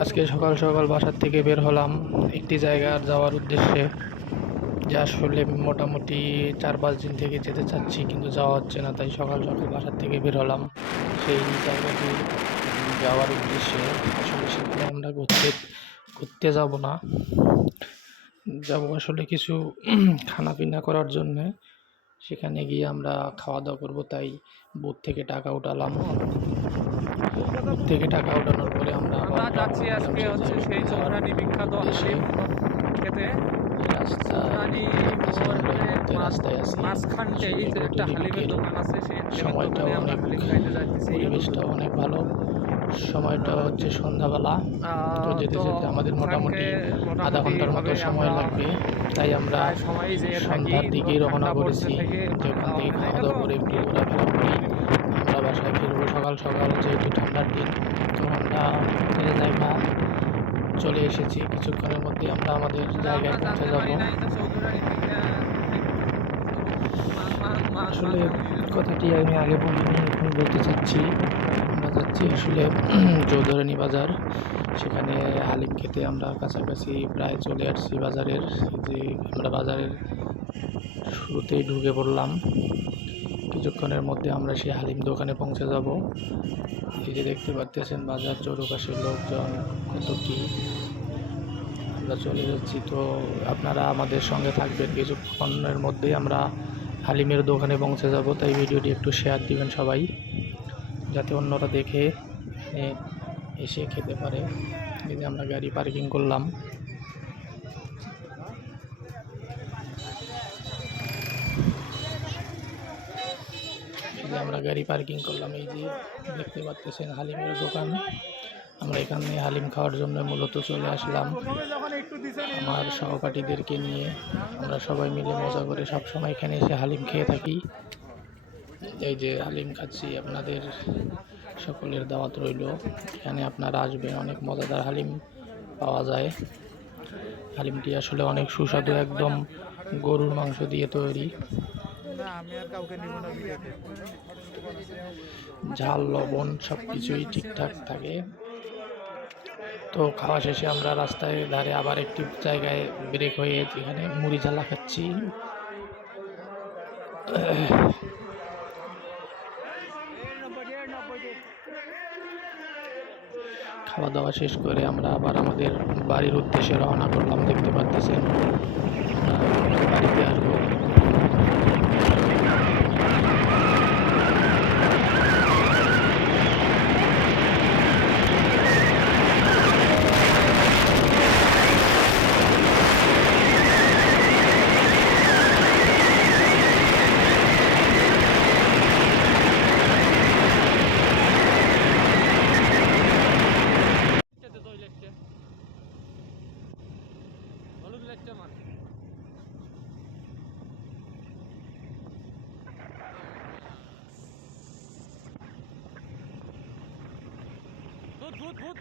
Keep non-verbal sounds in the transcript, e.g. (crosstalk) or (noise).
আজকে সকাল সকাল বাসার থেকে বের হলাম। একটি জায়গার যাওয়ার উদ্দেশ্যে। যে আসলে মোটামুটি চার পাঁচ দিন থেকে যেতে চাচ্ছি, কিন্তু যাওয়া হচ্ছে না, তাই সকাল সকাল বাসার থেকে বের হলাম। সেই জায়গাটি যাওয়ার উদ্দেশ্যে আসলে সেখানে আমরা ঘুরতে ঘুরতে যাব না। যাব আসলে কিছু (clears throat) খানা পিনা করার জন্যে। সেখানে গিয়ে আমরা খাওয়া দাওয়া করব তাই বুথ থেকে টাকা উঠালাম। বুথ থেকে টাকা উঠানোর পরে আমরা আমরা যাচ্ছি আজকে হচ্ছে সেই চৌরানি বিখ্যাত হালিম খেতে। রাস্তায় আছি মাঝখানটাই যে একটা হালিমের দোকান আছে সেই সময়টা আমরা অনেক পরিবেশটা অনেক ভালো। সময়টা হচ্ছে সন্ধ্যাবেলা। তো যেতে যেতে আমাদের মোটামুটি আধা ঘণ্টার মতো সময় লাগবে। তাই আমরা সন্ধ্যার দিকেই রওনা করেছি। তো ওখান থেকে খাওয়া দাওয়া করে একটু ঘোরাফেরা করি। আমরা বাসায় ফিরবো সকাল সকাল যেহেতু ঠান্ডার দিন তো আমরা যে জায়গা চলে এসেছি। কিছুক্ষণের মধ্যে আমরা আমাদের জায়গায় পৌঁছে যাব। আসলে কথাটি আমি আগে বলিনি এখন বলতে চাচ্ছি। আমরা আসলে (clears throat) চৌধুরানী বাজার, সেখানে হালিম খেতে আমরা কাছাকাছি প্রায় চলে আসছি বাজারের। যে আমরা বাজারের শুরুতেই ঢুকে পড়লাম। কিছুক্ষণের মধ্যে আমরা সেই হালিম দোকানে পৌঁছে যাব। এই যে দেখতে পাচ্তেছেন বাজার চৌরপাশের লোকজন কত কি। আমরা চলে যাচ্ছি। তো আপনারা আমাদের সঙ্গে থাকবেন। কিছুক্ষণের মধ্যেই আমরা হালিমের দোকানে পৌঁছে যাব। তাই ভিডিওটি একটু শেয়ার দিবেন সবাই। যাতে অন্যরা দেখে এসে খেতে পারে। এই যে আমরা গাড়ি পার্কিং করলাম। আমরা গাড়ি পার্কিং করলাম। এই যে দেখতে পাচ্ছেন হালিমের দোকান। আমরা এখানে হালিম খাওয়ার জন্য মূলত চলে আসলাম আমার সহপাঠীদেরকে নিয়ে। আমরা সবাই মিলে মজা করে সবসময় এখানে এসে হালিম খেয়ে থাকি। এই যে হালিম খাচ্ছি আপনাদের সকলের দাওয়াত রইল। এখানে আপনারা আসবেন অনেক মজাদার হালিম পাওয়া যায়। হালিমটি আসলে অনেক সুস্বাদু একদম গরুর মাংস দিয়ে তৈরি। ঝাল লবণ সব কিছুই ঠিকঠাক থাকে। তো খাওয়া শেষে আমরা রাস্তায় ধারে আবার একটি জায়গায় ব্রেক হয়ে এখানে মুড়ি ঝালা খাচ্ছি। খাওয়া দাওয়া শেষ করে আমরা আবার আমাদের বাড়ির উদ্দেশ্যে রওনা করলাম, দেখতে পাচ্ছেন বাড়িতে আসব। দুধ দুধ দুধ